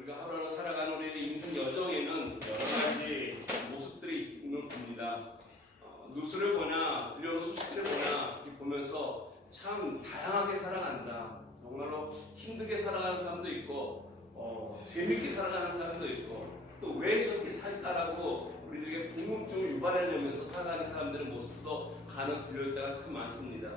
우리가 하루하루 살아가는 우리의 인생 여정에는 여러 가지 모습들이 있는 겁니다. 뉴스를 보나 들려오는 소식들을 보나 이렇게 보면서 참 다양하게 살아간다. 정말로 힘들게 살아가는 사람도 있고 재밌게 살아가는 사람도 있고 또 왜 저렇게 살까라고 우리들에게 궁금증을 유발해내면서 살아가는 사람들의 모습도 간혹 들려올 때가 참 많습니다.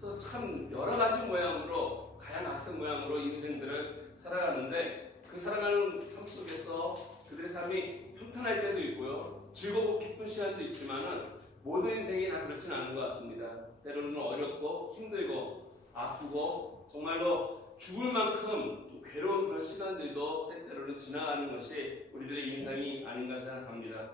그래서 참 여러 가지 모양으로 다양학생 모양으로 인생들을 살아가는데 그 살아가는 삶 속에서 그들의 삶이 평탄할 때도 있고요. 즐겁고 기쁜 시간도 있지만은 모든 인생이 다 그렇지는 않은 것 같습니다. 때로는 어렵고 힘들고 아프고 정말로 죽을 만큼 괴로운 그런 시간들도 때때로는 지나가는 것이 우리들의 인생이 아닌가 생각합니다.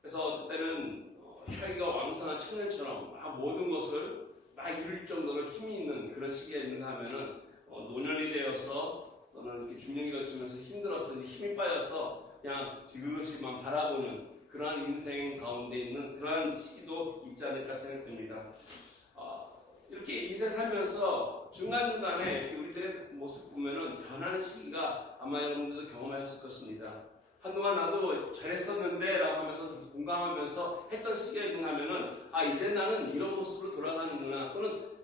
그래서 어떤 때는 혈기가 왕성한 청년처럼 모든 것을 막 이룰 정도로 힘이 있는 그런 시기가 있는가 하면은 노년이 되어서 또는 이렇게 중년이 거치면서 힘들어서 힘이 빠져서 그냥 지그시만 바라보는 그러한 인생 가운데 있는 그러한 시기도 있지 않을까 생각됩니다. 이렇게 인생 살면서 중간중간에 우리들의 모습 보면은 변하는 시기가 아마 여러분들도 경험하셨을 것입니다. 한동안 나도 잘했었는데 라고 하면서 공감하면서 했던 시기가 있는가 하면은 이제 나는 이런 모습으로 돌아가는구나 또는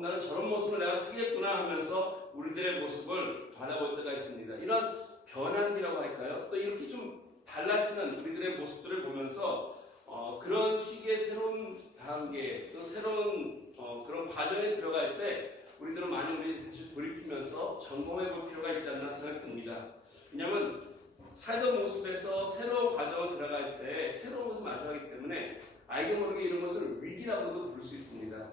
나는 저런 모습을 내가 살겠구나 하면서 우리들의 모습을 바라볼 때가 있습니다. 이런 변환이라고 할까요? 또 이렇게 좀 달라지는 우리들의 모습들을 보면서 그런 시기의 새로운 단계, 또 새로운 그런 과정에 들어갈 때 우리들은 많이 우리 다시 돌이키면서 점검해 볼 필요가 있지 않나 생각됩니다. 왜냐하면 살던 모습에서 새로운 과정을 들어갈 때 새로운 것을 마주하기 때문에 알게 모르게 이런 것을 위기라고도 부를 수 있습니다.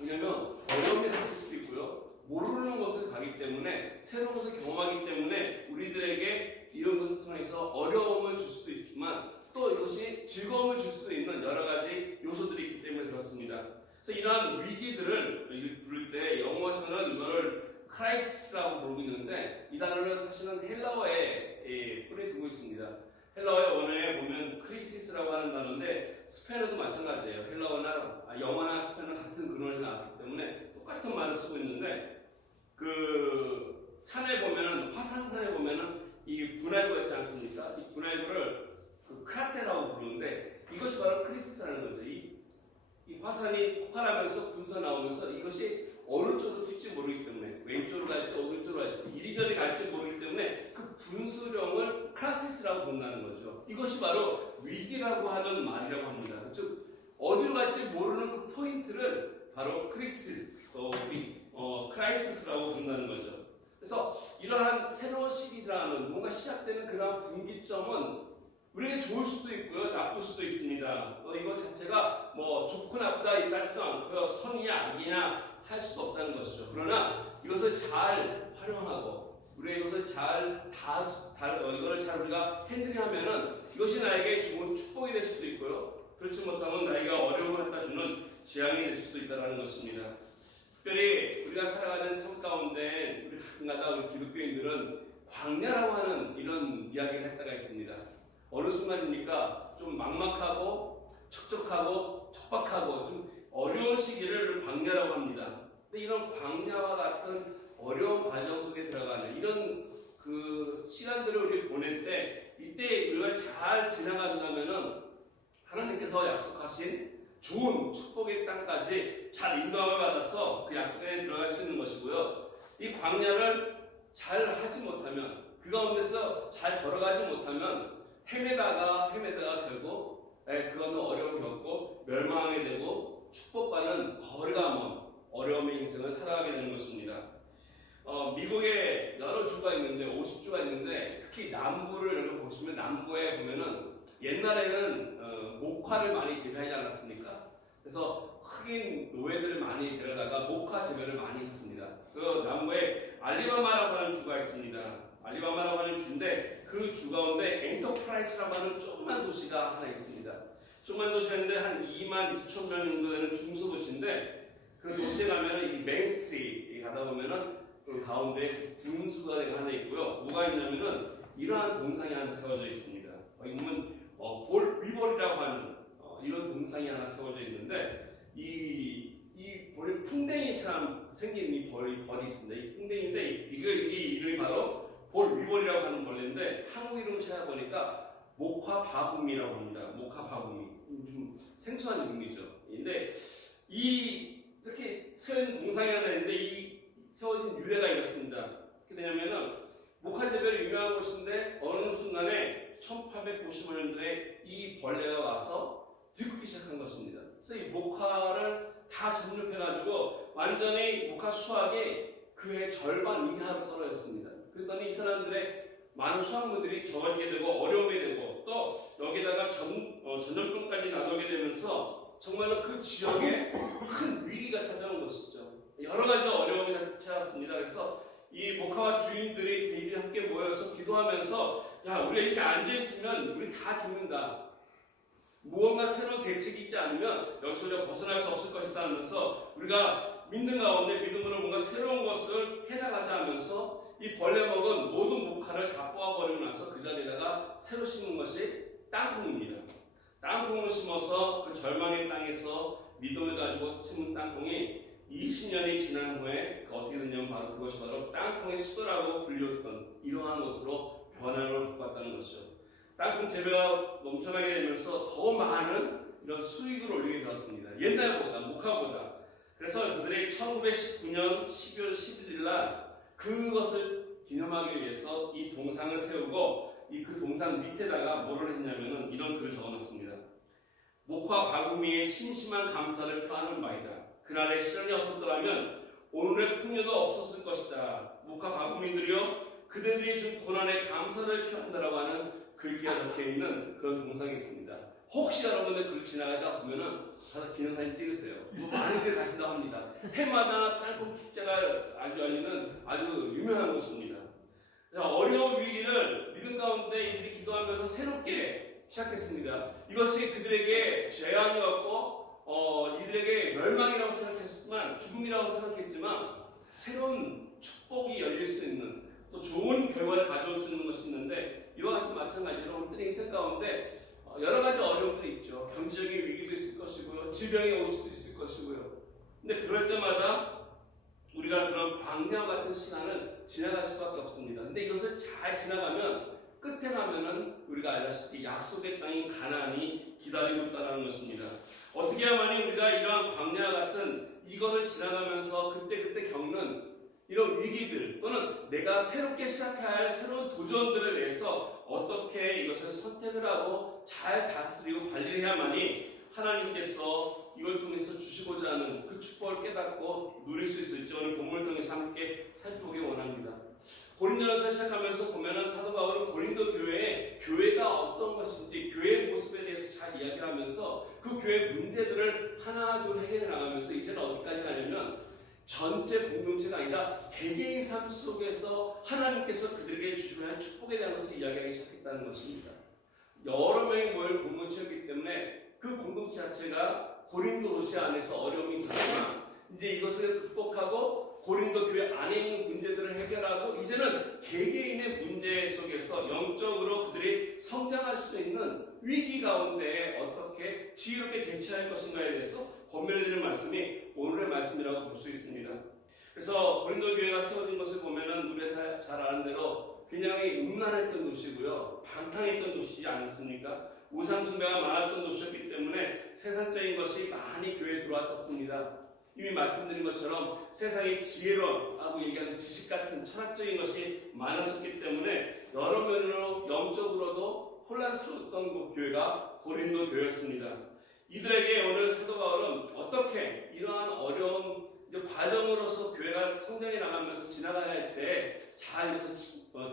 왜냐하면 어려움이 닥칠 수도 있고요. 모르는 것을 가기 때문에 새로운 것을 경험하기 때문에 우리들에게 이런 것을 통해서 어려움을 줄 수도 있지만 또 이것이 즐거움을 줄 수도 있는 여러 가지 요소들이 있기 때문에 그렇습니다. 그래서 이러한 위기들을 부를 때 영어에서는 이거를 크라이시스라고 부르고 있는데 이 단어는 사실은 헬라어에 뿌리 두고 있습니다. 헬라어의 원어에 보면 크리시스라고 하는 단어인데 스페인어도 마찬가지예요. 헬라어나 영어나 스페인어 같은 근원이 나왔기 때문에 똑같은 말을 쓰고 있는데 그 산에 보면은 화산산에 보면은 이 분할구가 있지 않습니까? 이 분할구를 크라테라고 부르는데 이것이 바로 크리시스라는 거죠. 이 화산이 폭발하면서 분서 나오면서 이것이 어느 쪽으로 튈지 모르기 때문에 왼쪽으로 갈지 오른쪽으로 갈지 이리저리 갈지 모르기 때문에 그 분수령을 크라시스라고 부른다는 거죠. 이것이 바로 위기라고 하는 말이라고 합니다. 즉 어디로 갈지 모르는 그 포인트를 바로 크라이시스라고 부른다는 거죠. 그래서 이러한 새로운 시기라는 뭔가 시작되는 그러한 분기점은 우리에게 좋을 수도 있고요, 나쁠 수도 있습니다. 이것 자체가 좋고 나쁘다 이 따지도 않고요, 선이냐 악이냐 할 수도 없다는 것이죠. 그러나 이것을 잘 활용하고 우리가 이것을 이거를 잘 우리가 핸들링하면은 이것이 나에게 좋은 축복이 될 수도 있고요, 그렇지 못하면 나에게 어려움을 갖다 주는 재앙이 될 수도 있다는 것입니다. 특별히 우리가 살아가는 삶 가운데 우리 가끔가다 우리 기독교인들은 광야라고 하는 이런 이야기를 할 때가 있습니다. 어느 순간입니까? 좀 막막하고 척척하고 척박하고 좀 어려운 시기를 광야라고 합니다. 근데 이런 광야와 같은 어려운 과정 속에 들어가는 이런 그 시간들을 우리 보낼 때 이때 우리가 잘 지나간다면은 하나님께서 약속하신 좋은 축복의 땅까지 잘 인도함을 받아서 그 약속에 들어갈 수 있는 것이고요. 이 광야를 잘 하지 못하면 그 가운데서 잘 걸어가지 못하면 헤매다가 결국 그거는 어려움을 겪고 멸망하게 되고 축복과는 거리가 먼 어려움의 인생을 살아가게 되는 것입니다. 미국에 여러 주가 있는데 50주가 있는데 특히 남부를 여러분 보시면 남부에 보면은 옛날에는 목화를 많이 재배하지 않았습니까? 그래서 흑인 노예들을 많이 데려다가 목화 재배를 많이 했습니다. 그 남부에 알리바마라고 하는 주가 있습니다. 알리바마라고 하는 주인데 그 주 가운데 엔터프라이즈라고 하는 조그만 도시가 하나 있습니다. 조그만 도시인데 한 2만 2천 명 정도 되는 중소도시인데 그 도시에 가면은 이 메인스트리트 가다 보면은 그 가운데 분수가 하나 있고요. 뭐가 있냐면은 이러한 동상이 하나 세워져 있습니다. 여기 보면 볼 위볼이라고 하는 이런 동상이 하나 세워져 있는데 이 볼이 풍뎅이처럼 생긴 이 벌이 있습니다. 이 풍뎅인데 이게 이름이 바로 볼 위볼 찾아보니까 목화 바구미라고 합니다. 목화 바구미. 좀 생소한 이름이죠. 근데 이렇게 세워진 동상이 하나 있는데 이 세워진 유래가 이렇습니다. 어떻게 되냐면은 목화재별이 유명한 곳인데 어느 순간에 1895년도에 이 벌레가 와서 뒤굽기 시작한 것입니다. 그래서 이 목화를 다 점령해가지고 완전히 목화 수확이 그의 절반 이하로 떨어졌습니다. 그랬더니 이 사람들의 많은 수확물들이 적어지게 되고 어려움이 되고 또 여기다가 전염병까지 나오게 되면서 정말로 그 지역에 큰 위기가 찾아온 것이죠. 여러 가지 어려움이 찾아왔습니다. 그래서 이 목화와 주인들이 대립이 함께 모여서 기도하면서 야, 우리가 이렇게 앉아있으면 우리 다 죽는다. 무언가 새로운 대책이 있지 않으면 여기서 벗어날 수 없을 것이다 하면서 우리가 믿는 가운데 믿음으로 뭔가 새로운 것을 해나가자 하면서 이 벌레 먹은 모든 목화를 다 뽑아버리고 나서 그 자리에다가 새로 심은 것이 땅콩입니다. 땅콩을 심어서 그 절망의 땅에서 믿음을 가지고 심은 땅콩이 20년이 지난 후에 어떻게 됐냐면 바로 그것이 바로 땅콩의 수도라고 불렸던 이러한 것으로 변화를 바꿨다는 것이죠. 땅콩 재배가 넘쳐나게 되면서 더 많은 이런 수익을 올리게 되었습니다. 옛날보다, 목화보다. 그래서 그들이 1919년 12월 11일 날 그것을 기념하기 위해서 이 동상을 세우고 그 동상 밑에다가 뭐를 했냐면은 이런 글을 적어놨습니다. 목화 바구미의 심심한 감사를 표하는 바이다. 그날의 시련이 없었더라면 오늘의 풍요도 없었을 것이다. 목화 바구미들이여 그들이 준 고난에 감사를 표한다라고 하는 글귀가 적혀있는 그런 동상이 있습니다. 혹시 여러분들 글 지나가다 보면은 가서 기념사진 찍으세요. 많이들 가신다고 합니다. 해마다 땅콩 축제가 아주 열리는 아주 유명한 곳입니다. 어려운 위기를 믿음 가운데 이들이 기도하면서 새롭게 시작했습니다. 이것이 그들에게 재앙이었고 이들에게 멸망이라고 생각했지만 죽음이라고 생각했지만 새로운 축복이 열릴 수 있는 또 좋은 결과를 가져올 수 있는 것이 있는데 이와 같이 마찬가지로 우리들의 인생 가운데 여러 가지 어려움도 있죠. 경제적인 위기도 있을 것이고요. 질병이 올 수도 있을 것이고요. 근데 그럴 때마다 우리가 그런 광야 같은 시간은 지나갈 수밖에 없습니다. 근데 이것을 잘 지나가면 끝에 가면은 우리가 알다시피 약속의 땅인 가나안이 기다리고 있다는 것입니다. 어떻게 하면 우리가 이러한 광야 같은 이거를 지나가면서 그때 겪는 이런 위기들 또는 내가 새롭게 시작해야 할 새로운 도전들에 대해서 어떻게 이것을 선택을 하고 잘 다스리고 관리를 해야만이 하나님께서 이걸 통해서 주시고자 하는 그 축복을 깨닫고 누릴 수 있을지 오늘 본문을 통해서 함께 살펴보기 원합니다. 고린도전서 시작하면서 보면은 사도 바울은 고린도 교회가 어떤 것인지 교회의 모습에 대해서 잘 이야기하면서 그 교회의 문제들을 하나 둘 해결해 나가면서 이제는 어디까지 가냐면 전체 공동체가 아니라 개개인 삶 속에서 하나님께서 그들에게 주시는 한 축복에 대한 것을 이야기하기 시작했다는 것입니다. 여러 명이 모일 공동체였기 때문에 그 공동체 자체가 고린도 도시 안에서 어려움이 있었지만 이제 이것을 극복하고 고린도 교회 안에 있는 문제들을 해결하고 이제는 개개인의 문제 속에서 영적으로 그들이 성장할 수 있는 위기 가운데 어떻게 지혜롭게 대처할 것인가에 대해서 권면해드리는 말씀이 오늘의 말씀이라고 볼 수 있습니다. 그래서 고린도 교회가 세워진 것을 보면은 우리가 잘 아는 대로 굉장히 음란했던 도시고요, 방탕했던 도시지 않았습니까? 우상숭배가 많았던 도시였기 때문에 세상적인 것이 많이 교회에 들어왔었습니다. 이미 말씀드린 것처럼 세상의 지혜론하고 얘기하는 지식 같은 철학적인 것이 많았었기 때문에 여러 면으로 영적으로도 혼란스러웠던 그 교회가 고린도 교회였습니다. 이들에게 오늘 사도 바울은 어떻게 이러한 어려운 과정으로서 교회가 성장해 나가면서 지나가야 할 때 잘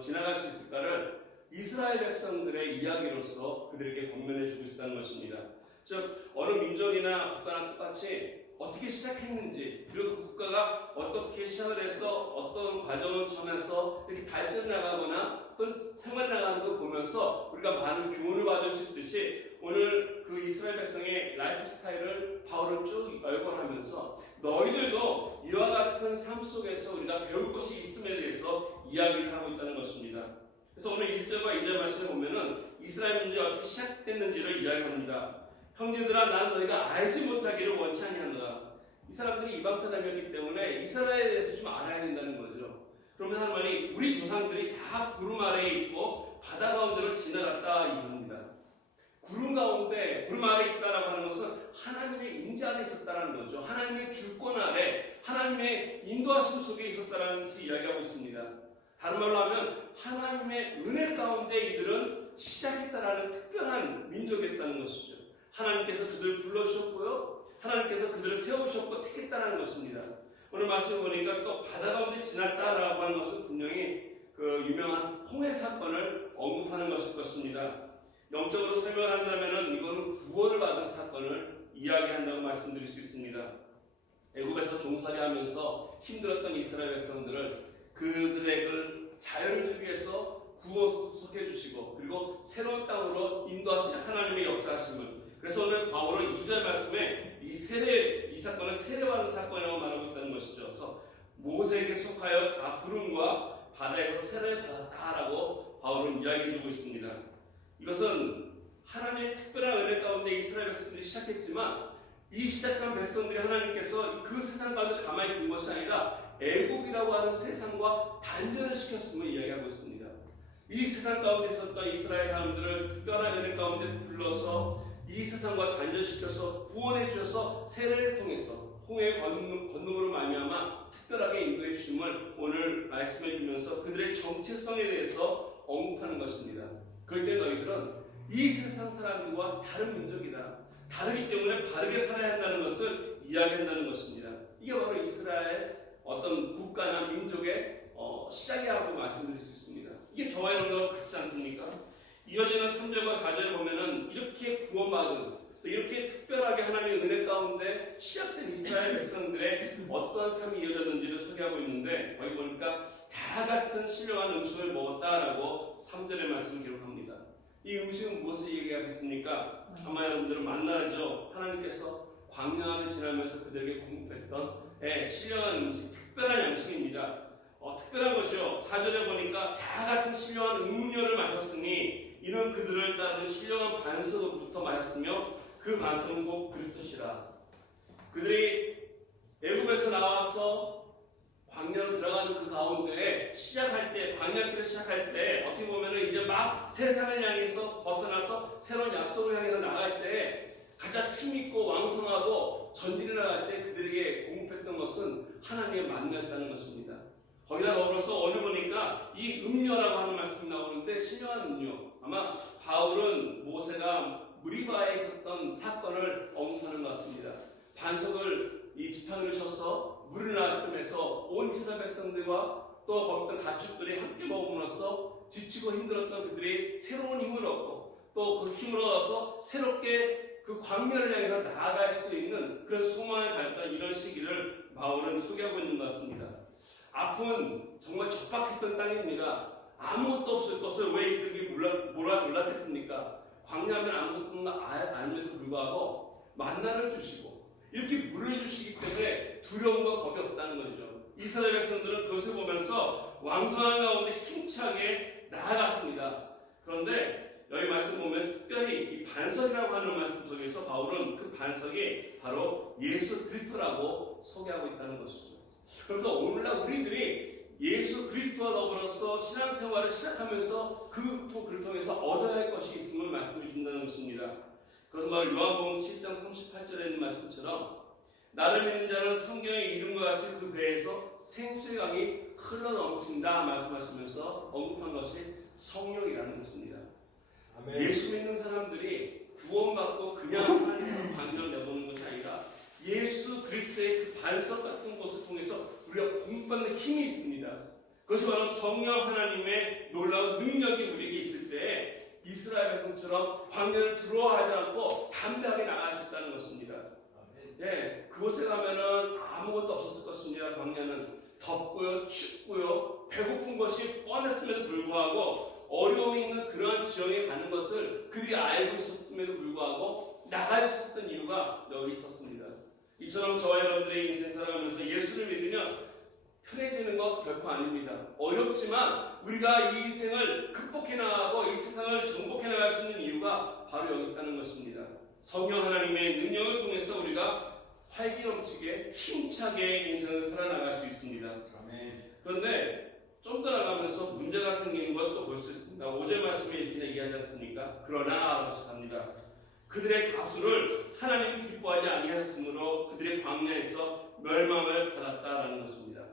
지나갈 수 있을까를 이스라엘 백성들의 이야기로서 그들에게 권면해 주고 싶다는 것입니다. 즉 어느 민족이나 국가나 똑같이 어떻게 시작했는지 그리고 그 국가가 어떻게 시작을 해서 어떤 과정을 통해서 이렇게 발전해 나가거나 또 생활해 나가는 걸 보면서 우리가 많은 교훈을 받을 수 있듯이 오늘 그 이스라엘 백성의 라이프 스타일을 바울은 쭉 열거하면서 너희들도 이와 같은 삶 속에서 우리가 배울 것이 있음에 대해서 이야기를 하고 있다는 것입니다. 그래서 오늘 1절과 2절 말씀을 보면은 이스라엘 민족이 어떻게 시작됐는지를 이야기합니다. 형제들아 난 너희가 알지 못하기를 원치 아니하노라. 이 사람들이 이방 사람이었기 때문에 이스라엘에 대해서 좀 알아야 된다는 거죠. 그러면 하는 말이 우리 조상들이 다 구름 아래에 있고 바다 가운데를 지나갔다 이겁니다. 구름 가운데 구름 아래에 있다라고 하는 것은 하나님의 임재 아래 있었다는 거죠. 하나님의 주권 아래 하나님의 인도하심 속에 있었다는 것을 이야기하고 있습니다. 다른 말로 하면 하나님의 은혜 가운데 이들은 시작했다라는 특별한 민족이었다는 것이죠. 하나님께서 그들을 불러주셨고요. 하나님께서 그들을 세우셨고 택했다는 것입니다. 오늘 말씀 보니까 또 바다 가운데 지났다라고 하는 것은 분명히 그 유명한 홍해 사건을 언급하는 것일 것입니다. 영적으로 설명한다면 이건 구원을 받은 사건을 이야기한다고 말씀드릴 수 있습니다. 애굽에서 종살이하면서 힘들었던 이스라엘 백성들을 그들의 그 자유를 주기 위해서 구원해 주시고 그리고 새로운 땅으로 인도하시는 하나님의 역사하심을, 그래서 오늘 바울은 2절 말씀에 이 사건을 세례받은 사건이라고 말하고 있다는 것이죠. 그래서 모세에게 속하여 구름과 바다에서 세례를 받았다라고 바울은 이야기해주고 있습니다. 이것은 하나님의 특별한 은혜 가운데 이스라엘 백성들이 시작했지만 이 시작한 백성들이 하나님께서 그 세상 가운데 가만히 둔 것이 아니라 애국이라고 하는 세상과 단절을 시켰음을 이야기하고 있습니다. 이 세상 가운데 있었던 이스라엘 사람들을 특별한 은혜 가운데 불러서 이 세상과 단절시켜서 구원해 주셔서 세례를 통해서 홍해 건너으로 말미암아 특별하게 인도해 주심을 오늘 말씀해 주면서 그들의 정체성에 대해서 언급하는 것입니다. 그런데 너희들은 이 세상 사람들과 다른 민족이다. 다르기 때문에 바르게 살아야 한다는 것을 이야기한다는 것입니다. 이게 바로 이스라엘 어떤 국가나 민족의 시작이라고 말씀드릴 수 있습니다. 이게 저와 여러분과 같지 않습니까? 이어지는 3절과 4절을 보면은 이렇게 구원받은, 이렇게 특별하게 하나님의 은혜 가운데 시작된 이스라엘 백성들의 어떠한 삶이 이어졌는지를 소개하고 있는데, 거기 보니까 다 같은 신령한 음식을 먹었다라고 3절의 말씀을 기록합니다. 이 음식은 무엇을 얘기하겠습니까? 아마 여러분들은 만나죠. 하나님께서 광야를 지나면서 그들에게 공급했던 신령한 음식, 특별한 양식입니다. 특별한 것이요. 4절에 보니까 다 같은 신령한 음료를 마셨으니 이는 그들을 따르는 신령한 반석으로부터 마셨으며 그 반석은 곧 그리스도시라. 그들이 애굽에서 나와서 광야로 들어가는 그 가운데 시작할 때, 광야길을 시작할 때 어떻게 보면은 이제 막 세상을 향해서 벗어나서 새로운 약속을 향해서 나갈 때 가장 힘있고 왕성하고 전진해 나갈 때 그들에게 공급했던 것은 하나님의 만나였다는 것입니다. 거기다 더불어서 오늘 보니까 이 음료라고 하는 말씀이 나오는데 신령한 음료. 아마 바울은 모세가 무리바에 있었던 사건을 언급하는 것 같습니다. 반석을 이 지팡이를 쳐서 물을 나름해서 온 이스라엘 백성들과 또 거기 있던 가축들이 함께 먹음으로써 지치고 힘들었던 그들이 새로운 힘을 얻고 또 그 힘을 얻어서 새롭게 그 광야를 향해서 나아갈 수 있는 그런 소망을 가졌던 이런 시기를 바울은 소개하고 있는 것 같습니다. 앞은 정말 척박했던 땅입니다. 아무것도 없을 것을 왜 이들이 몰랐겠습니까? 광야하면 아무것도 아님에도 불구하고 만나를 주시고 이렇게 물을 주시기 때문에 두려움과 겁이 없다는 거죠. 이스라엘 백성들은 그것을 보면서 왕성한 가운데 힘차게 나아갔습니다. 그런데 여기 말씀 보면 특별히 이 반석이라고 하는 말씀 속에서 바울은 그 반석이 바로 예수 그리스도라고 소개하고 있다는 것이죠. 그래서 오늘날 우리들이 예수 그리스도와 더불어서 신앙생활을 시작하면서 그를 통해서 얻어야 할 것이 있음을 말씀해 준다는 것입니다. 그것은 바로 요한복음 7장 38절에 있는 말씀처럼 나를 믿는 자는 성경의 이름과 같이 그 배에서 생수의 강이 흘러넘친다 말씀하시면서 언급한 것이 성령이라는 것입니다. 아멘. 예수 믿는 사람들이 구원받고 그냥 하나님의 관계를 내보는 것이 아니라 예수 그리스도의 그 반석 같은 것을 통해서 우리가 공급받는 힘이 있습니다. 그것이 바로 성령 하나님의 놀라운 능력이 우리에게 있을 때 이스라엘 백성처럼 광야를 두려워하지 않고 담대하게 나갈 수 있다는 것입니다. 네, 그곳에 가면은 아무것도 없었을 것입니다. 광야는 덥고요, 춥고요, 배고픈 것이 뻔했음에도 불구하고 어려움이 있는 그러한 지형에 가는 것을 그들이 알고 있었음에도 불구하고 나갈 수 있었던 이유가 여기 있었습니다. 이처럼 저와 여러분들의 인생 살아가면서 예수를 믿으면 편해지는 것 결코 아닙니다. 어렵지만 우리가 이 인생을 극복해 나가고 이 세상을 정복해 나갈 수 있는 이유가 바로 여기 있다는 것입니다. 성령 하나님의 능력을 통해서 우리가 활기 넘치게 힘차게 인생을 살아나갈 수 있습니다. 아멘. 그런데 좀 더 나가면서 문제가 생기는 것도 볼 수 있습니다. 5절 말씀에 이렇게 얘기하지 않습니까? 그러나 시작합니다. 그들의 다수를 하나님이 기뻐하지 아니하였으므로 그들의 광야에서 멸망을 받았다라는 것입니다.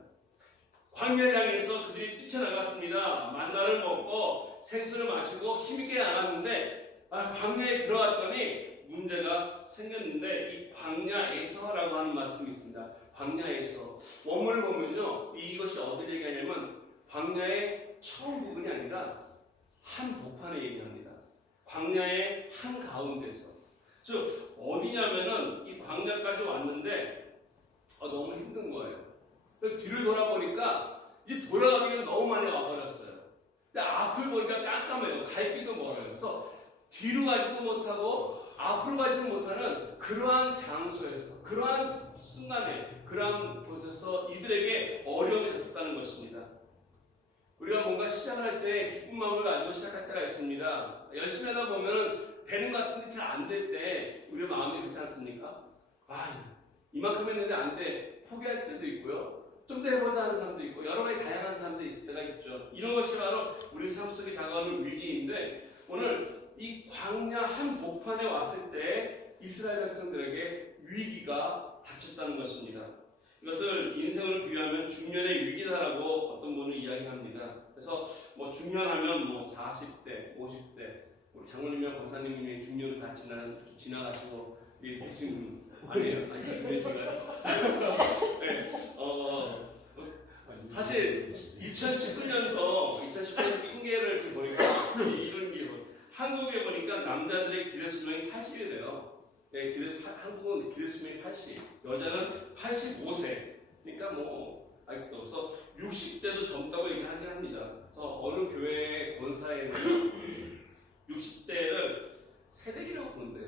광야를 향해서 그들이 뛰쳐나갔습니다. 만나를 먹고 생수를 마시고 힘있게 나갔는데 광야에 들어갔더니 문제가 생겼는데 이 광야에서라고 하는 말씀이 있습니다. 광야에서 원문을 보면요, 이것이 어디를 얘기하냐면 광야의 처음 부분이 아니라 한 복판에 얘기합니다. 광야의 한 가운데서, 즉 어디냐면은 이 광야까지 왔는데 너무 힘든 거예요. 뒤를 돌아보니까 이제 돌아가기가 너무 많이 와버렸어요. 근데 앞을 보니까 깜깜해요. 갈 길도 멀어요. 그래서 뒤로 가지도 못하고 앞으로 가지도 못하는 그러한 장소에서, 그러한 순간에, 그러한 곳에서 이들에게 어려움이 닥쳤다는 것입니다. 우리가 뭔가 시작할 때 기쁜 마음을 가지고 시작할 때가 있습니다. 열심히 하다 보면 되는 것 같은데 잘 안 될 때 우리 마음이 그렇지 않습니까? 이만큼 했는데 안 돼. 포기할 때도 있고요. 좀 더 해보자 하는 사람도 있고 여러 가지 다양한 사람들이 있을 때가 있죠. 이런 것이 바로 우리 삶 속에 다가오는 위기인데, 오늘 이 광야 한 복판에 왔을 때 이스라엘 백성들에게 위기가 닥쳤다는 것입니다. 이것을 인생을 비유하면 중년의 위기다라고 어떤 분은 이야기합니다. 그래서 중년하면 40대, 50대, 우리 장로님이랑 권사님이 중년을 다 지나가시고 지금 아니에요? 중년이신가요? 네, 사실 2019년도 통계를 이렇게 보니까 이런 게 한국에 보니까 남자들의 기대 수명이 80이래요. 네, 한국은 기대 수명이 80, 여자는 85세. 그러니까 아직도 없어. 60대도 젊다고 얘기하긴 합니다. 그래서 어느 교회 권사에는 60대를 새댁이라고 부른대요.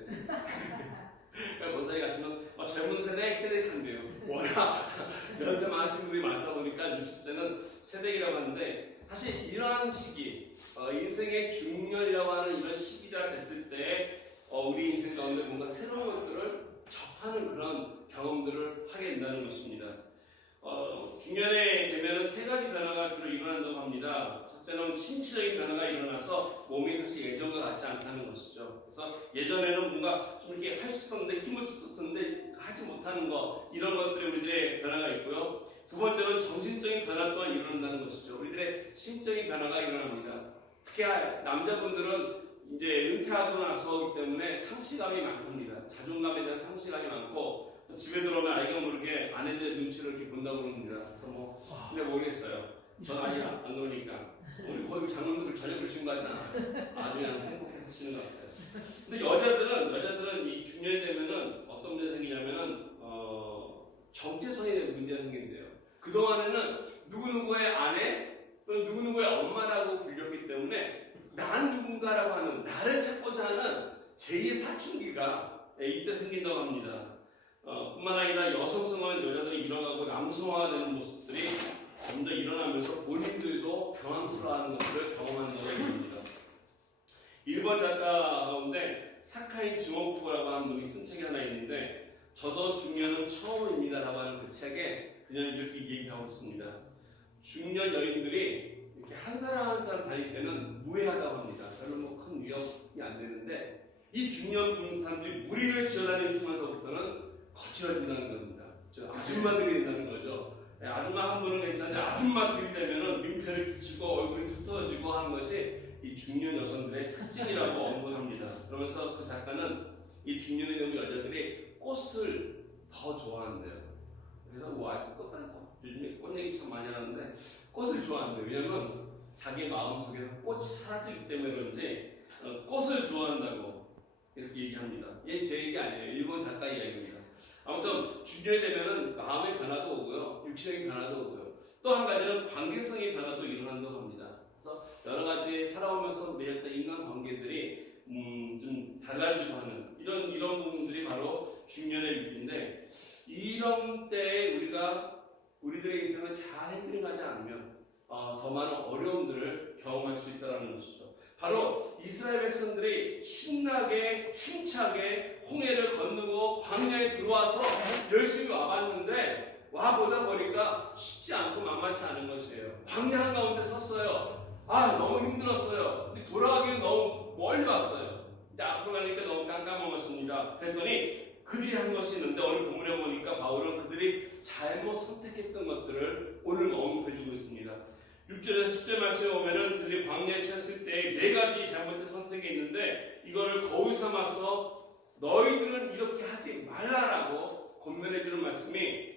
그러니까 권사에 가시면 젊은 새댁 한대요. 워낙 연세 많으신 분이 많다 보니까 60세는 새댁이라고 하는데, 사실 이러한 시기, 인생의 중년이라고 하는 이런 시기가 됐을 때 우리 인생 가운데 뭔가 새로운 것들을 접하는 그런 경험들을 하게 된다는 것입니다. 중년에 되면 세 가지 변화가 주로 일어난다고 합니다. 첫째는 신체적인 변화가 일어나서 몸이 사실 예전과 같지 않다는 것이죠. 그래서 예전에는 뭔가 좀 이렇게 할 수 있었는데, 힘을 썼는데 하지 못하는 것, 이런 것들이 우리들의 변화가 있고요. 두 번째는 정신적인 변화 또한 일어난다는 것이죠. 우리들의 심적인 변화가 일어납니다. 특히 남자분들은 이제 은퇴하고 나서기 때문에 상실감이 많답니다. 자존감에 대한 상실감이 많고, 또 집에 들어오면 알게 모르게 아내들 눈치를 이렇게 본다고 그럽니다. 그래서 근데 모르겠어요. 저는 아직 안 그러니까. 우리 거의 장로님들 전혀 그러신 거 같지 않아요. 아주 그냥 행복해지시는 것 같아요. 근데 여자들은 이 중년이 되면은 어떤 문제가 생기냐면은 정체성에 대한 문제가 생긴대요. 그동안에는 누구누구의 아내 또는 누구누구의 엄마라고 불렸기 때문에 난 누군가라고 하는, 나를 찾고자 하는 제2의 사춘기가 이때 생긴다고 합니다. 뿐만 아니라 여성성한 여자들이 일어나고 남성화되는 모습들이 점점 일어나면서 본인들도 당황스러워하는 것들을 경험한다고 합니다. 일본 작가 가운데 사카이 주모쿠라고 하는 분이 쓴 책이 하나 있는데, 저도 중년은 처음입니다라고 하는 그 책에 그녀는 이렇게 얘기하고 있습니다. 중년 여인들이 이렇게 한 사람 한 사람 다닐 때는 무해하다고 합니다. 별로 큰 위협이 안 되는데, 이 중년 사람들이 무리를 지어다니는 순간서부터는 거칠어진다는 겁니다. 즉 아줌마들이 된다는 거죠. 아줌마 한 분은 괜찮은데 아줌마들이 되면은 민폐를 끼치고 얼굴이 두터워지고 하는 것이 이 중년 여성들의 특징이라고 언급합니다. 그러면서 그 작가는 이 중년에 되는 여자들이 꽃을 더 좋아한대요. 그래서 요즘에 꽃 얘기 참 많이 하는데 꽃을 좋아한대요. 왜냐면 자기 마음속에서 꽃이 사라지기 때문에 그런지 꽃을 좋아한다고 이렇게 얘기합니다. 얘는 제 얘기 아니에요. 일본 작가 이야기입니다. 아무튼 중년이 되면은 마음의 변화도 오고요, 육체적인 변화도 오고요. 또 한 가지는 관계성의 변화도 일어난다고 합니다. 그래서 여러 가지 살아오면서 맺었던 인간 관계들이 좀 달라지고 하는 이런 부분들이 바로 중년의 위기인데, 이런 때에 우리들의 인생을 잘 핸들링하지 않으면 더 많은 어려움들을 경험할 수 있다는 것이죠. 바로 이스라엘 백성들이 신나게 힘차게 홍해를 건너고 광야에 들어와서 열심히 와봤는데 와 보다 보니까 쉽지 않고 만만치 않은 것이에요. 광야 한가운데 섰어요. 너무 힘들었어요. 근데 돌아가기는 너무 멀리 왔어요. 근데 앞으로 가니까 너무 깜깜한 것입니다. 그랬더니 그들이 한 것이 있는데 오늘 본문에 보니까 바울은 그들이 잘못 선택했던 것들을 오늘 언급해주고 있습니다. 6절에서 10절 말씀에 보면은 그들이 광야에 쳤을 때 4가지 잘못된 선택이 있는데 이거를 거울 삼아서 너희들은 이렇게 하지 말라라고 권면해주는 말씀이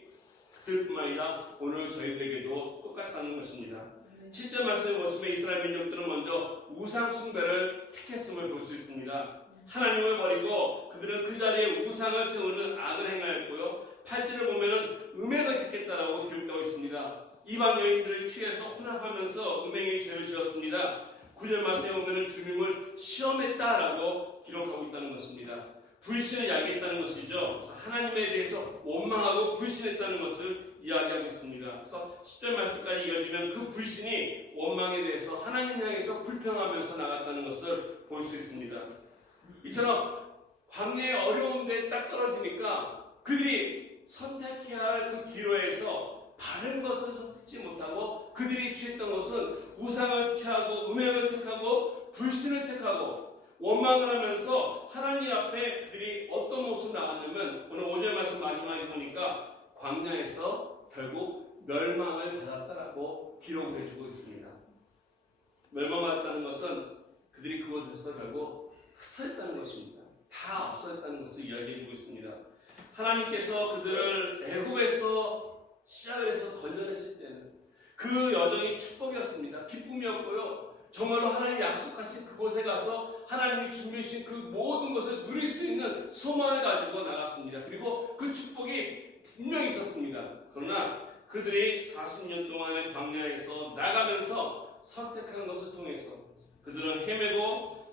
그들뿐만 아니라 오늘 저희들에게도 똑같다는 것입니다. 7절 말씀에 보시면 이스라엘 민족들은 먼저 우상 숭배를 택했음을 볼 수 있습니다. 하나님을 버리고 그들은 그 자리에 우상을 세우는 악을 행하였고요. 8절을 보면은 음행을 택했다라고 기록되고 있습니다. 이방 여인들을 취해서 혼합하면서 음행의 죄를 지었습니다. 9절 말씀에 보면은 주님을 시험했다라고 기록하고 있다는 것입니다. 불신을 야기했다는 것이죠. 하나님에 대해서 원망하고 불신했다는 것을 이야기하고 있습니다. 그래서 10절 말씀까지 이어지면 그 불신이 원망에 대해서 하나님 향해서 불평하면서 나갔다는 것을 볼 수 있습니다. 이처럼 광야의 어려운 데에 딱 떨어지니까 그들이 선택해야 할 그 기로에서 바른 것을 선택지 못하고 그들이 취했던 것은 우상을 취하고 음행을 택하고 불신을 택하고 원망을 하면서 하나님 앞에 그들이 어떤 모습으로 나갔냐면 오늘 5절 말씀 마지막에 보니까 광야에서 결국 멸망을 받았다라고 기록을 해주고 있습니다. 멸망받았다는 것은 그들이 그곳에서 결국 흩어졌다는 것입니다. 다 없어졌다는 것을 이야기해주고 있습니다. 하나님께서 그들을 애굽에서 시작을 해서 건져냈을 때는 그 여정이 축복이었습니다. 기쁨이었고요. 정말로 하나님이 약속하신 그곳에 가서 하나님이 준비해 주신 그 모든 것을 누릴 수 있는 소망을 가지고 나갔습니다. 그리고 그 축복이 분명히 있었습니다. 그러나 그들이 40년 동안의 광야에서 나가면서 선택한 것을 통해서 그들은 헤매고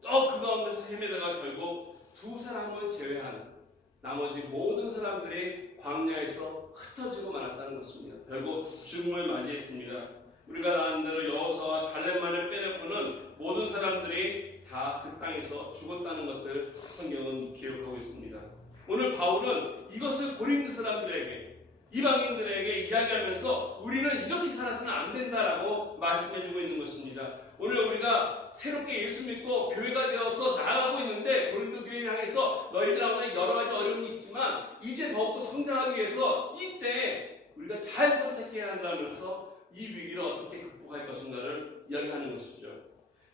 또 그 가운데서 헤매다가 결국 2사람을 제외한 나머지 모든 사람들이 광야에서 흩어지고 말았다는 것입니다. 결국 죽음을 맞이했습니다. 우리가 아는 대로 여호수아와 갈렙만을 빼놓고는 모든 사람들이 다 그 땅에서 죽었다는 것을 성경은 기록하고 있습니다. 오늘 바울은 이것을 고린도 사람들에게 이방인들에게 이야기하면서 우리는 이렇게 살아서는 안 된다라고 말씀해주고 있는 것입니다. 오늘 우리가 새롭게 예수 믿고 교회가 되어서 나아가고 있는데 고린도 교회를 향해서 너희들 가운데 여러 가지 어려움이 있지만 이제 더욱더 성장하기 위해서 이때 우리가 잘 선택해야 한다면서 이 위기를 어떻게 극복할 것인가를 이야기하는 것이죠.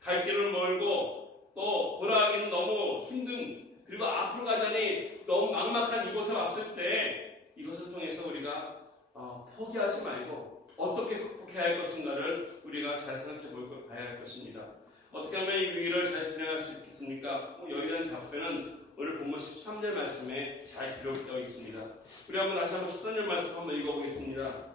갈 길은 멀고 또 돌아가기는 너무 힘든 그리고 앞으로 가자니 너무 막막한 이곳에 왔을 때 이것을 통해서 우리가 포기하지 말고 어떻게 극복해야 할 것인가를 우리가 잘 생각해 봐야 할 것입니다. 어떻게 하면 이 위기를 잘 진행할 수 있겠습니까? 여기에 대한 답변은 오늘 본문 13절 말씀에 잘 기록되어 있습니다. 우리 한번 다시 한번 13절 말씀 한번 읽어보겠습니다.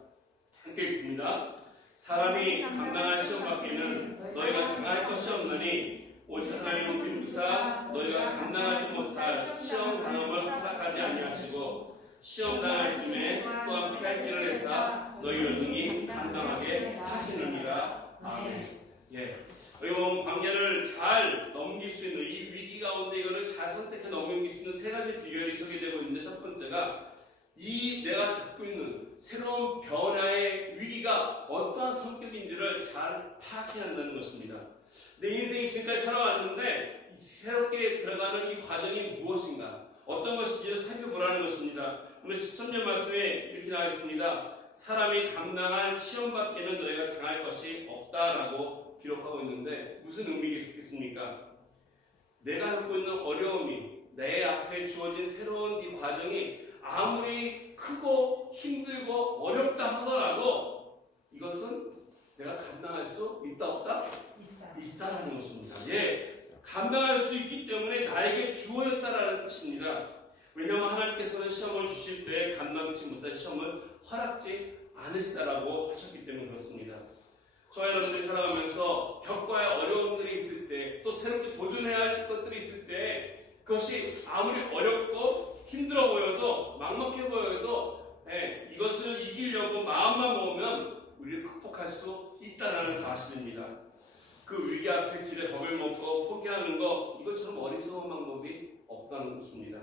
함께 읽습니다. 사람이 감당할 시험 밖에는 너희가 당할 것이 없나니 오직 하나님은 빈부사 너희가 감당하지 못할 시험 당함을 허락하지 아니하시고 시험 당할 쯤에 또한 피할 길을 내사 너희를 능히 감당하게 하시느니라. 아멘. 여기 보면 광야를 잘 넘길 수 있는 이 위기 가운데 이거를 잘 선택해 넘길 수 있는 3가지 비결이 소개되고 있는데 첫 번째가 이 내가 겪고 있는 새로운 변화의 위기가 어떠한 성격인지를 잘 파악해야 한다는 것입니다. 내 인생이 지금까지 살아왔는데 새롭게 들어가는 이 과정이 무엇인가 어떤 것인지를 살펴보라는 것입니다. 오늘 13절 말씀에 이렇게 나와 있습니다. 사람이 감당할 시험 밖에는 너희가 당할 것이 없다라고 기록하고 있는데 무슨 의미가 있겠습니까? 내가 겪고 있는 어려움이 내 앞에 주어진 새로운 이 과정이 아무리 크고 힘들고 어렵다 하더라도 이것은 내가 감당할 수 있다 없다? 있다라는 것입니다. 감당할 수 있기 때문에 나에게 주어졌다라는 뜻입니다. 왜냐하면 하나님께서는 시험을 주실 때 감당치 못할 시험을 허락지 않으시다라고 하셨기 때문에 그렇습니다. 저와 여러분들이 살아가면서 겪어야 할 어려움들이 있을 때 또 새롭게 도전해야 할 것들이 있을 때 그것이 아무리 어렵고 힘들어 보여도 막막해 보여도 이것을 이기려고 마음만 먹으면 우리를 극복할 수 있다라는 사실입니다. 그 위기 앞에 지레 겁을 먹고 포기하는 것 이것처럼 어리석은 방법이 없다는 것입니다.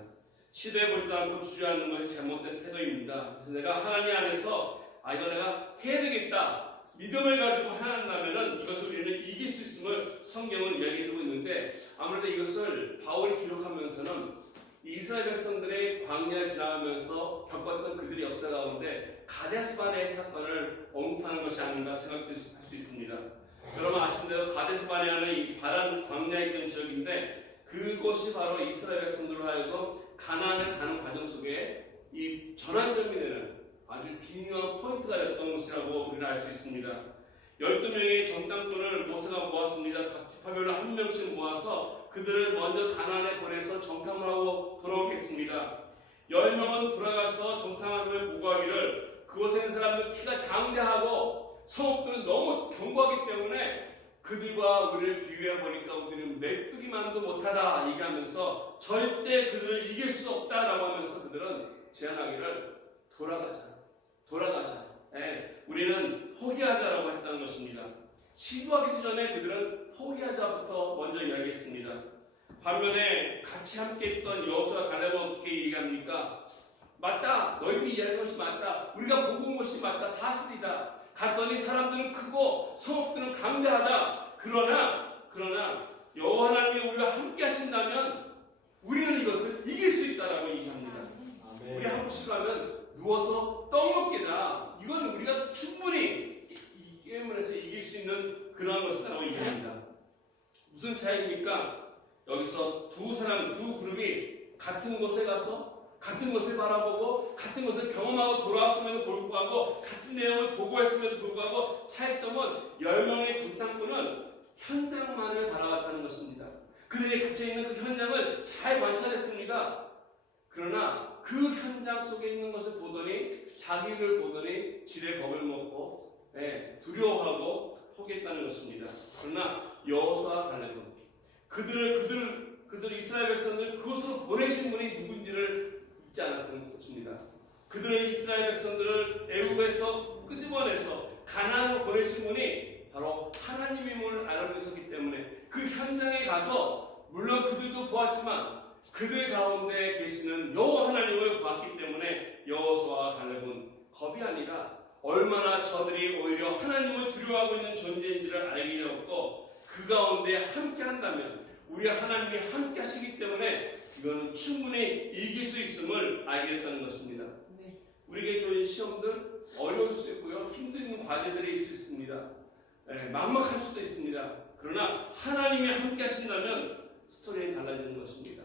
시도해보지도 않고 주저하는 것이 잘못된 태도입니다. 그래서 내가 하나님 안에서 이거 내가 해야 되겠다. 믿음을 가지고 하나님라면은 이것을 우리는 이길 수 있음을 성경은 이야기해주고 있는데 아무래도 이것을 바울이 기록하면서는 이스라엘 백성들의 광야 지나가면서 겪었던 그들의 역사 가운데 가데스 바네의 사건을 언급하는 것이 아닌가 생각할 수 있습니다. 여러분 아시는 대로 가데스 바네아는 이 바란 광야에 있던 지역인데 그곳이 바로 이스라엘 백성들로 하여금 가나안을 가는 과정 속에 이 전환점이 되는 아주 중요한 포인트가 됐던 곳이라고 우리는 알 수 있습니다. 12명의 정탐꾼을 모세가 모았습니다. 각 지파별로 한 명씩 모아서 그들을 먼저 가나안에 보내서 정탐을 하고 돌아오겠습니다. 10명은 돌아가서 정탐함을 보고하기를 그곳에 있는 사람들 키가 장대하고 성읍들은 너무 견고하기 때문에 그들과 우리를 비교해 보니까 우리는 메뚜기만도 못하다 얘기하면서 절대 그들을 이길 수 없다라고 하면서 그들은 제안하기를 돌아가자. 우리는 포기하자라고 했다는 것입니다. 시도하기도 전에 그들은 포기하자부터 먼저 이야기했습니다. 반면에 같이 함께 있던 여호수아 갈렙은 어떻게 얘기합니까? 맞다. 너희들이 이야기한 것이 맞다. 우리가 보고 온 것이 맞다. 사실이다. 갔더니 사람들은 크고 성읍들은 강대하다. 그러나 여호와 하나님이 우리와 함께 하신다면 우리는 이것을 이길 수 있다라고 얘기합니다. 우리 한국식 하면 누워서 떡 먹기다. 이건 우리가 충분히 이 게임을 해서 이길 수 있는 그런 것이라고 얘기합니다. 무슨 차이입니까? 여기서 두 그룹이 같은 곳에 가서 같은 것을 바라보고 같은 것을 경험하고 돌아왔음에도 불구하고 같은 내용을 보고했음에도 불구하고 차이점은 10명의 정탐꾼은 현장만을 바라봤다는 것입니다. 그들이 갇혀있는 그 현장을 잘 관찰했습니다. 그러나 그 현장 속에 있는 것을 보더니 자기를 보더니 지레 겁을 먹고 두려워하고 포기했다는 것입니다. 그러나 여호수아 갈렙은 그들 이스라엘 백성들 그곳으로 보내신 분이 누군지를 잊지 않았던 것입니다. 그들은 이스라엘 백성들을 애굽에서 끄집어내서 가나안으로 보내신 분이 바로 하나님임을 알고 있었기 때문에 그 현장에 가서 물론 그들도 보았지만 그들 가운데 계시는 여호와 하나님을 보았기 때문에 여호수아와 갈렙은 겁이 아니라 얼마나 저들이 오히려 하나님을 두려워하고 있는 존재인지를 알게 되었고 그 가운데 함께 한다면 우리 하나님이 함께 하시기 때문에 이거는 충분히 이길 수 있음을 알게 됐다는 것입니다. 우리에게 주어진 시험들 어려울 수 있고요. 힘든 과제들이 있을 수 있습니다. 막막할 수도 있습니다. 그러나 하나님이 함께 하신다면 스토리는 달라지는 것입니다.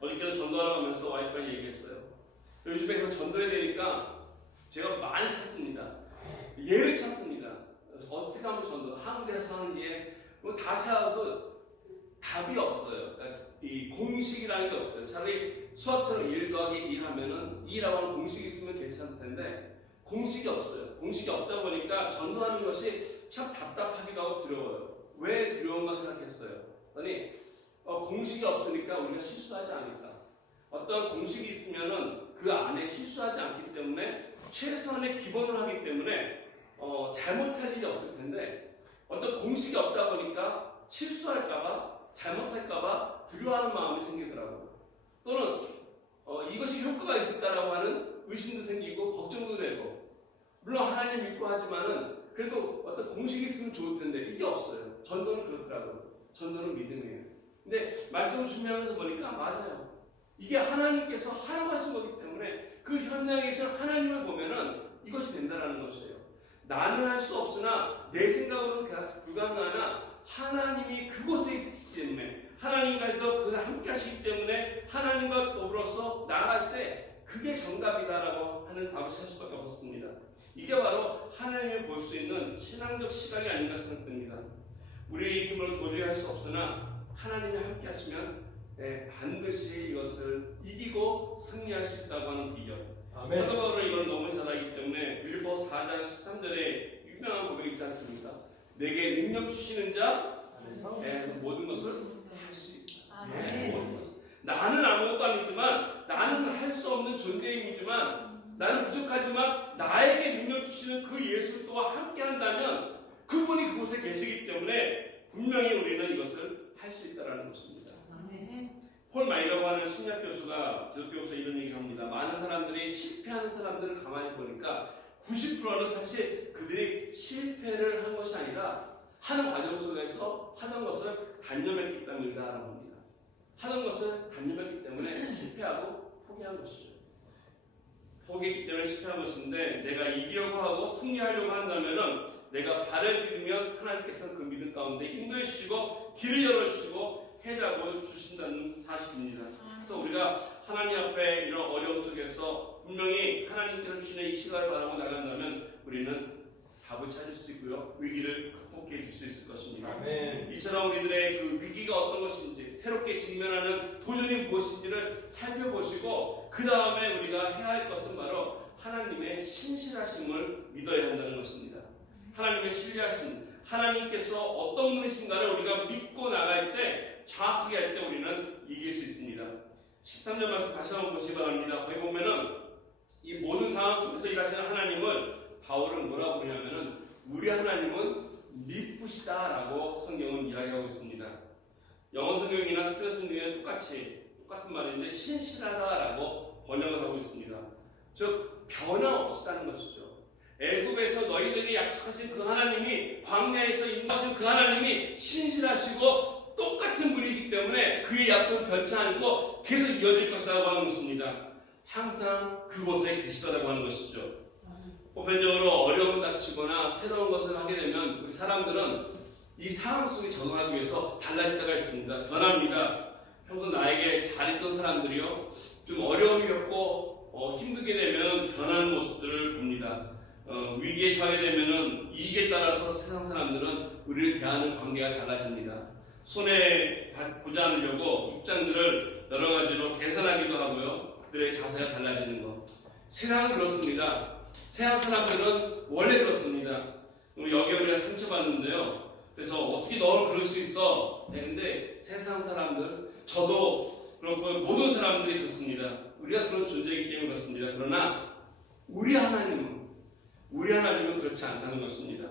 어저께도 전도하러 가면서 와이프랑 얘기했어요. 요즘에 전도해야 되니까 제가 많이 찾습니다. 예를 찾습니다. 어떻게 하면 전도, 한국에서 하는 예, 다 찾아도 답이 없어요. 그러니까 이 공식이라는 게 없어요. 차라리 수학처럼 1 더하기 1 하면은 2라고 하는 공식이 있으면 괜찮을 텐데 공식이 없어요. 공식이 없다 보니까 전도하는 것이 참 답답하기도 하고 두려워요. 왜 두려운가 생각했어요. 그러니 공식이 없으니까 우리가 실수하지 않을까. 어떤 공식이 있으면은 그 안에 실수하지 않기 때문에 최소한의 기본을 하기 때문에 잘못할 일이 없을 텐데 어떤 공식이 없다 보니까 실수할까봐 잘못할까봐 두려워하는 마음이 생기더라고요. 또는 이것이 효과가 있을까라고 하는 의심도 생기고 걱정도 되고 물론 하나님 믿고 하지만은 그래도 어떤 공식이 있으면 좋을 텐데 이게 없어요. 전도는 그렇더라고요. 전도는 믿음이에요. 근데 말씀을 준비하면서 보니까 맞아요. 이게 하나님께서 하라고 하신 거기 때문에 그 현장에 계신 하나님을 보면은 이것이 된다는 것이에요. 나는 할 수 없으나 내 생각으로는 불가능하나 하나님이 그곳에 있기 때문에 하나님께서 그를 함께 하시기 때문에 하나님과 더불어서 나아갈 때 그게 정답이다라고 하는 답을 찾을 수밖에 없었습니다. 이게 바로 하나님을 볼 수 있는 신앙적 시각이 아닌가 생각됩니다. 우리의 힘으로 도저히 할 수 없으나 하나님이 함께 하시면 반드시 이것을 이기고 승리할 수 있다고 하는 비결. 사도 바울은 이걸 너무 잘 알기 때문에 빌립보 4장 13절에 유명한 고백이 있지 않습니까? 내게 능력 주시는 자 모든 것을 할 수 있다. 모든 것을. 나는 아무것도 아니지만 나는 할 수 없는 존재이지만 나는 부족하지만 나에게 능력 주시는 그 예수 또와 함께 한다면 그분이 그곳에 계시기 때문에 분명히 우리는 이것을 할 수 있다는 것입니다. 폴 마이라고 하는 심리학 교수가 기독교에서 이런 얘기를 합니다. 많은 사람들이 실패하는 사람들을 가만히 보니까 90%는 사실 그들이 실패를 한 것이 아니라 하는 과정 속에서 하던 것을 단념했기 때문이다라고 합니다. 하는 것을 단념했기 때문에 실패하고 포기한 것이죠. 포기했기 때문에 실패한 것인데 내가 이기려고 하고 승리하려고 한다면은 내가 발을 디디면 하나님께서 그 믿음 가운데 인도해 주시고 길을 열어주시고 해답을 주신다는 사실입니다. 그래서 우리가 하나님 앞에 이런 어려움 속에서 분명히 하나님께서 주시는 이 시간을 바라고 나간다면 우리는 답을 찾을 수 있고요. 위기를 극복해 줄 수 있을 것입니다. 아멘. 이처럼 우리들의 그 위기가 어떤 것인지 새롭게 직면하는 도전이 무엇인지를 살펴보시고 그 다음에 우리가 해야 할 것은 바로 하나님의 신실하심을 믿어야 한다는 것입니다. 하나님의 신뢰하심, 하나님께서 어떤 분이신가를 우리가 믿고 나갈 때 정확하게 할 때 우리는 이길 수 있습니다. 13절 말씀 다시 한번 보시기 바랍니다. 거기 보면은 이 모든 상황 속에서 일하시는 하나님을 바울은 뭐라고 부르냐면은 우리 하나님은 미쁘시다라고 성경은 이야기하고 있습니다. 영어 성경이나 스페인 성경에 똑같은 말인데 신실하다라고 번역을 하고 있습니다. 즉 변함없이다는 것이죠. 애굽에서 너희들에게 약속하신 그 하나님이 광야에서 인도하신 그 하나님이 신실하시고 똑같은 분이기 때문에 그의 약속은 변치 않고 계속 이어질 것이라고 하는 것입니다. 항상 그곳에 계시다라고 하는 것이죠. 보편적으로 어려움을 닥치거나 새로운 것을 하게 되면 우리 사람들은 이 상황 속에 적응하기 위해서 달라질 때가 있습니다. 변합니다. 평소 나에게 잘했던 사람들이요 좀 어려움이 겪고 힘들게 되면 변하는 모습들을 봅니다. 위기에 처하게 되면 이익에 따라서 세상 사람들은 우리를 대하는 관계가 달라집니다. 손해 보지 않으려고 입장들을 여러 가지로 계산하기도 하고요. 그들의 자세가 달라지는 것. 세상은 그렇습니다. 세상 사람들은 원래 그렇습니다. 여기 우리가 상처받는데요. 그래서 어떻게 너를 그럴 수 있어? 네, 근데 세상 사람들, 저도 그렇고 모든 사람들이 그렇습니다. 우리가 그런 존재이기 때문에 그렇습니다. 그러나 우리 하나님은 그렇지 않다는 것입니다.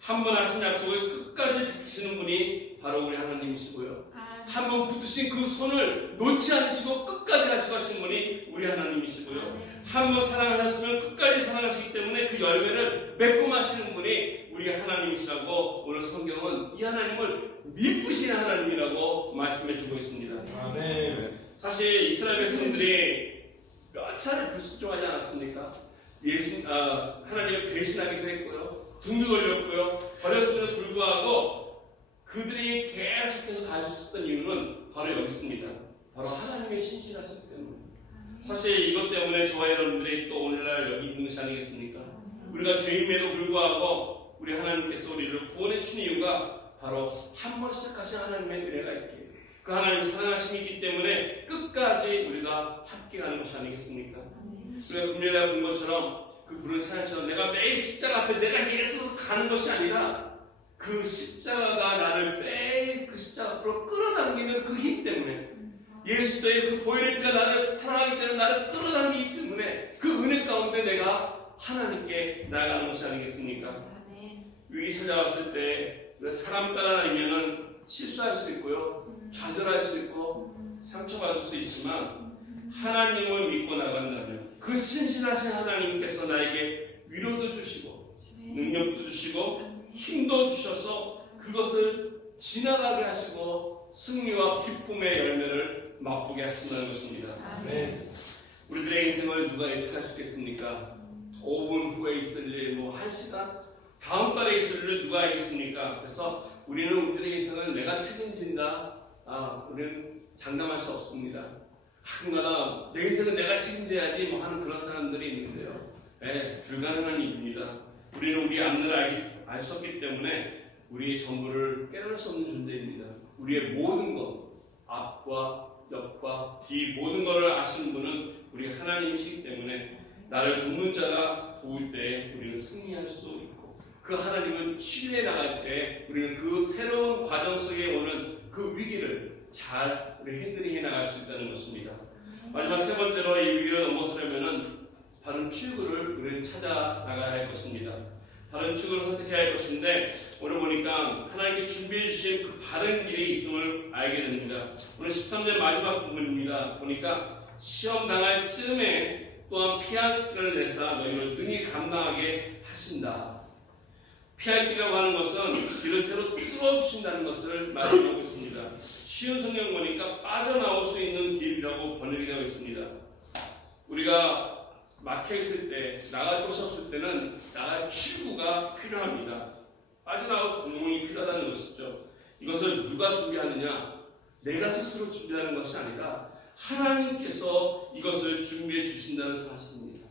한 번 하신 약속을 끝까지 지키시는 분이 바로 우리 하나님이시고요. 한 번 붙으신 그 손을 놓지 않으시고 끝까지 가시는 분이 우리 하나님이시고요. 한 번 사랑하셨으면 끝까지 사랑하시기 때문에 그 열매를 맺고 마시는 분이 우리 하나님이시라고 오늘 성경은 이 하나님을 미쁘신 하나님이라고 말씀해 주고 있습니다. 아멘. 사실 이스라엘 백성들이 몇 차례 불순종하지 않았습니까? 하나님을 배신하기도 했고요. 등도 걸렸고요. 걸렸음에도 불구하고 그들이 계속해서 갈 수 있었던 이유는 바로 여기 있습니다. 바로 하나님의 신실하심 때문에. 사실 이것 때문에 저와 여러분들이 또 오늘날 여기 있는 것이 아니겠습니까? 우리가 죄임에도 불구하고 우리 하나님께서 우리를 구원해 주신 이유가 바로 한 번 시작하신 하나님의 은혜가 있기에 그 하나님의 사랑하심이 있기 때문에 끝까지 우리가 함께 가는 것이 아니겠습니까? 우리가 금요일에 본 것처럼 그 부른 찬양처럼 내가 매일 십자가 앞에 내가 예수로 가는 것이 아니라 그 십자가가 나를 매일 그 십자가 앞으로 끌어당기는 그 힘 때문에 예수의 그 보혈의 피가 나를 사랑하기 때문에 나를 끌어당기기 때문에 그 은혜 가운데 내가 하나님께 나아가는 것이 아니겠습니까? 위기 찾아왔을 때 사람 따라다니면은 실수할 수 있고요, 좌절할 수 있고 상처받을 수 있지만 하나님을 믿고 나간다면 그 신실하신 하나님께서 나에게 위로도 주시고 능력도 주시고 힘도 주셔서 그것을 지나가게 하시고 승리와 기쁨의 열매를 맛보게 하신다는 것입니다. 네. 우리들의 인생을 누가 예측할 수 있겠습니까? 5분 후에 있을 일, 1시간? 다음 달에 있을 일을 누가 알겠습니까? 그래서 우리는 우리들의 인생을 내가 책임진다. 우리는 장담할 수 없습니다. 가끔가다 내 인생은 내가 책임져야지 하는 그런 사람들이 있는데요. 네, 불가능한 일입니다. 우리는 우리 앞날을 알 수 없기 때문에 우리의 전부를 깨달을 수 없는 존재입니다. 우리의 모든 것, 앞과 옆과 뒤 모든 것을 아시는 분은 우리 하나님이시기 때문에 나를 돕는 자가 도울 때 우리는 승리할 수 있고 그 하나님은 신뢰해 나갈 때 우리는 그 새로운 과정 속에 오는 그 위기를 잘 우리 핸들링해 나갈 수 있다는 것입니다. 마지막 세 번째로 이 위기를 넘어서려면은 바른 출구를 우리는 찾아 나가야 할 것입니다. 바른 축을 선택해야 할 것인데 오늘 보니까 하나님께 준비해 주신 그 바른 길이 있음을 알게 됩니다. 오늘 13절 마지막 부분입니다. 보니까 시험 당할 쯤에 또한 피할 길을 내사 너희를 능히 감당하게 하신다. 피할 길이라고 하는 것은 길을 새로 뚫어주신다는 것을 말씀하고 있습니다. 쉬운 성경 보니까 빠져나올 수 있는 길이라고 번역이 되어 있습니다. 우리가 막혀있을 때, 나갈 곳이 없을 때는 나갈 출구가 필요합니다. 빠져나올 구멍이 필요하다는 것이죠. 이것을 누가 준비하느냐? 내가 스스로 준비하는 것이 아니라 하나님께서 이것을 준비해 주신다는 사실입니다.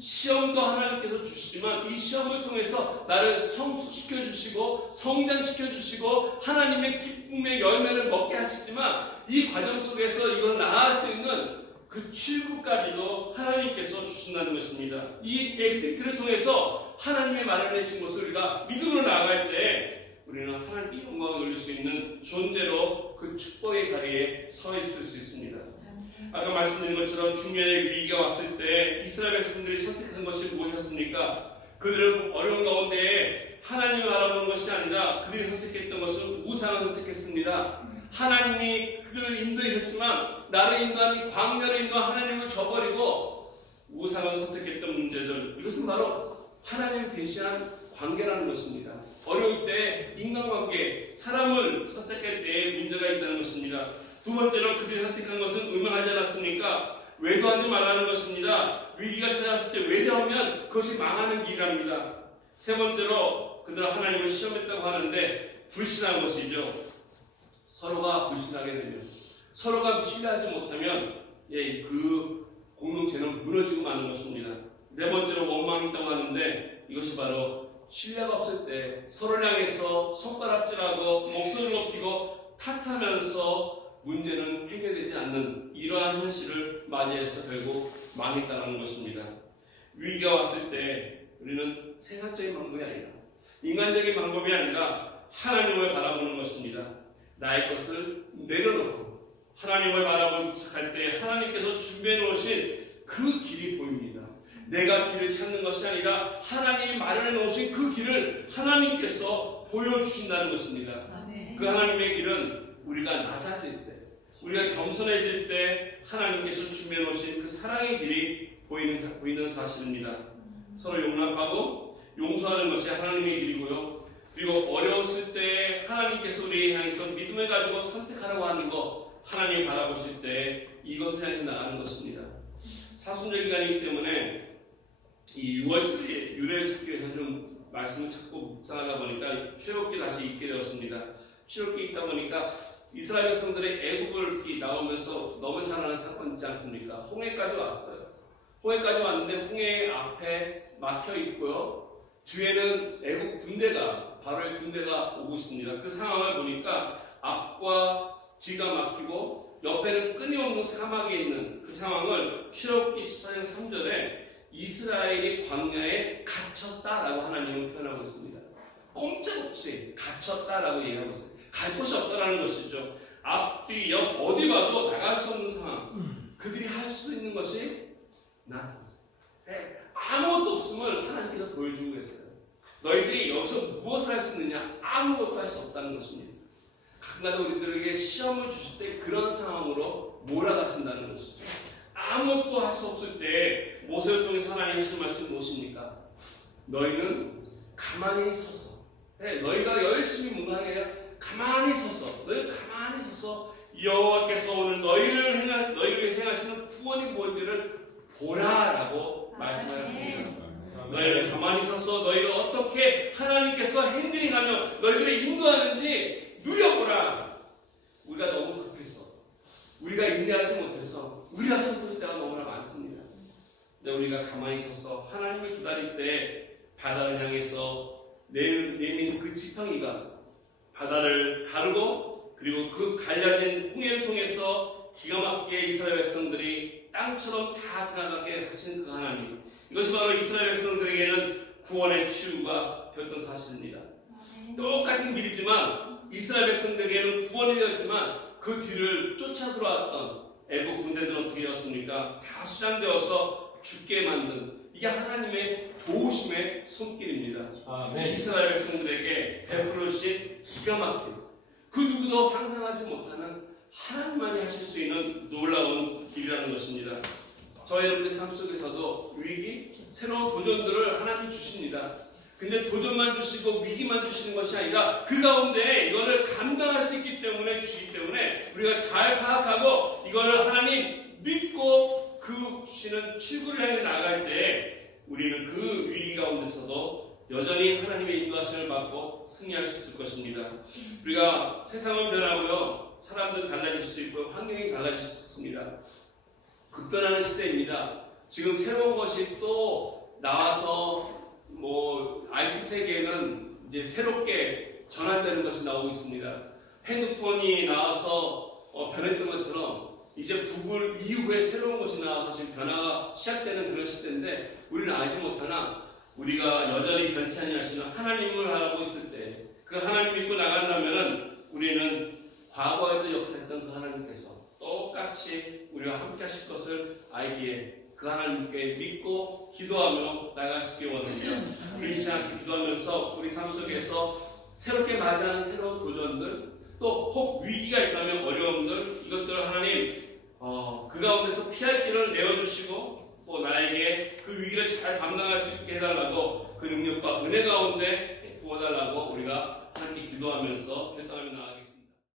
시험도 하나님께서 주시지만 이 시험을 통해서 나를 성숙시켜 주시고 성장시켜 주시고 하나님의 기쁨의 열매를 먹게 하시지만 이 과정 속에서 이걸 나아갈 수 있는 그 출구까지도 하나님께서 주신다는 것입니다. 이 엑시트를 통해서 하나님의 마련해 준 것을 우리가 믿음으로 나아갈 때 우리는 하나님께 영광을 돌릴 수 있는 존재로 그 축복의 자리에 서 있을 수 있습니다. 아까 말씀드린 것처럼 중년의 위기가 왔을 때 이스라엘 백성들이 선택한 것이 무엇이었습니까? 그들은 어려운 가운데 하나님을 알아보는 것이 아니라 그들이 선택했던 것은 우상을 선택했습니다. 하나님이 그들을 인도하셨지만 나를 인도한 이 광야를 인도한 하나님을 저버리고 우상을 선택했던 문제들, 이것은 바로 하나님 대신한 관계라는 것입니다. 어려울 때 인간관계, 사람을 선택할 때에 문제가 있다는 것입니다. 두 번째로 그들이 선택한 것은 음행하지 않았습니까? 외도하지 말라는 것입니다. 위기가 찾아왔을 때 외도하면 그것이 망하는 길이랍니다. 세 번째로 그들은 하나님을 시험했다고 하는데 불신한 것이죠. 서로가 불신하게 되면, 서로가 신뢰하지 못하면 그 공동체는 무너지고 마는 것입니다. 네 번째로 원망했다고 하는데 이것이 바로 신뢰가 없을 때 서로를 향해서 손가락질하고 목소리를 높이고 탓하면서 문제는 해결되지 않는 이러한 현실을 맞이해서 결국 망했다는 것입니다. 위기가 왔을 때 우리는 세상적인 방법이 아니라 인간적인 방법이 아니라 하나님을 바라보는 것입니다. 나의 것을 내려놓고 하나님을 바라보기 시작할 때 하나님께서 준비해 놓으신 그 길이 보입니다. 내가 길을 찾는 것이 아니라 하나님이 마련해 놓으신 그 길을 하나님께서 보여주신다는 것입니다. 그 하나님의 길은 우리가 낮아질 때, 우리가 겸손해질 때 하나님께서 준비해 놓으신 그 사랑의 길이 보이는 사실입니다. 서로 용납하고 용서하는 것이 하나님의 길이고요. 그리고 어려웠을 때 하나님께서 우리에 향해서 믿음을 가지고 선택하라고 하는 것, 하나님이 바라보실 때 이것을 향해서 나가는 것입니다. 사순절 기간이기 때문에 이 6월절에 유래를 찾기 위해서 좀 말씀을 찾고 묵상하다 보니까 출애굽기 다시 읽게 되었습니다. 출애굽기 읽다 보니까 이스라엘 백성들의 애굽을 나오면서 너무 잘 아는 사건 있지 않습니까? 홍해까지 왔어요. 홍해까지 왔는데 홍해 앞에 막혀 있고요. 뒤에는 애굽 군대가, 바로의 군대가 오고 있습니다. 그 상황을 보니까 앞과 뒤가 막히고 옆에는 끊임없는 사막에 있는 그 상황을 출애굽기 14장 3절에 이스라엘이 광야에 갇혔다라고 하나님은 표현하고 있습니다. 꼼짝없이 갇혔다라고 얘기하고 있어요. 갈 곳이 없다라는 것이죠. 앞, 뒤, 옆 어디 봐도 나갈 수 없는 상황. 그들이 할 수 있는 것이 아무것도 없음을 하나님께서 보여주고 계세요. 너희들이 여기서 무엇을 할 수 있느냐? 아무것도 할 수 없다는 것입니다. 가끔가다 우리들에게 시험을 주실 때 그런 상황으로 몰아가신다는 것이죠. 아무것도 할 수 없을 때 모세를 통해서 하나님 하시는 말씀이 무엇입니까? 너희는 가만히 서서, 너희가 열심히 뭔가 해야 가만히 서서, 너희가 가만히 서서 여호와께서 오늘 너희를 위해서 행하시는 구원이 뭔지를 보라라고 말씀하셨습니다. 너희를 가만히 서서 너희를 어떻게 하나님께서 핸들링하며 너희들을 인도하는지 누려보라. 우리가 너무 급해서, 우리가 인내하지 못해서 우리가 서두를 때가 너무나 많습니다. 근데 우리가 가만히 서서 하나님을 기다릴 때 바다를 향해서 내민 그 지팡이가 바다를 가르고 그리고 그 갈라진 홍해를 통해서 기가 막히게 이스라엘 백성들이 땅처럼 다 지나가게 하신 그 하나님, 이것이 바로 이스라엘 백성들에게는 구원의 치유가 되었던 사실입니다. 똑같은 길이지만 이스라엘 백성들에게는 구원이 되었지만 그 뒤를 쫓아 들어왔던 애국 군대들은 어떻게 되었습니까? 다 수장되어서 죽게 만든, 이게 하나님의 도우심의 손길입니다. 아멘. 이스라엘 백성들에게 베풀으신 기가 막힌 그 누구도 상상하지 못하는 하나님만이 하실 수 있는 놀라운 일이라는 것입니다. 저희 여러분의 삶 속에서도 위기, 새로운 도전들을 하나님 주십니다. 근데 도전만 주시고 위기만 주시는 것이 아니라 그 가운데 이거를 감당할 수 있기 때문에 주시기 때문에 우리가 잘 파악하고 이거를 하나님 믿고 그 주시는 출구를 향해 나갈 때 우리는 그 위기 가운데서도 여전히 하나님의 인도하심을 받고 승리할 수 있을 것입니다. 우리가 세상은 변하고요, 사람들은 달라질 수 있고 환경이 달라질 수 있습니다. 급변하는 시대입니다. 지금 새로운 것이 또 나와서 IT 세계에는 이제 새롭게 전환되는 것이 나오고 있습니다. 핸드폰이 나와서 변했던 것처럼 이제 구글 이후에 새로운 것이 나와서 지금 변화가 시작되는 그런 시대인데 우리는 알지 못하나 우리가 여전히 변치 아니하시는 하나님을 알고 있을 때 그 하나님 믿고 나간다면은 우리는 과거에도 역사했던 그 하나님께서 똑같이 우리와 함께 하실 것을 알기에 그 하나님께 믿고 기도하며 나갈 수 있기 원합니다. 우리 이제 같이 기도하면서 우리 삶 속에서 새롭게 맞이하는 새로운 도전들 또 혹 위기가 있다면 어려움들 이것들을 하나님 그 가운데서 피할 길을 내어주시고 또 나에게 그 위기를 잘 감당할 수 있게 해달라고 그 능력과 은혜 가운데 부어달라고 우리가 하나님께 기도하면서 결단하면서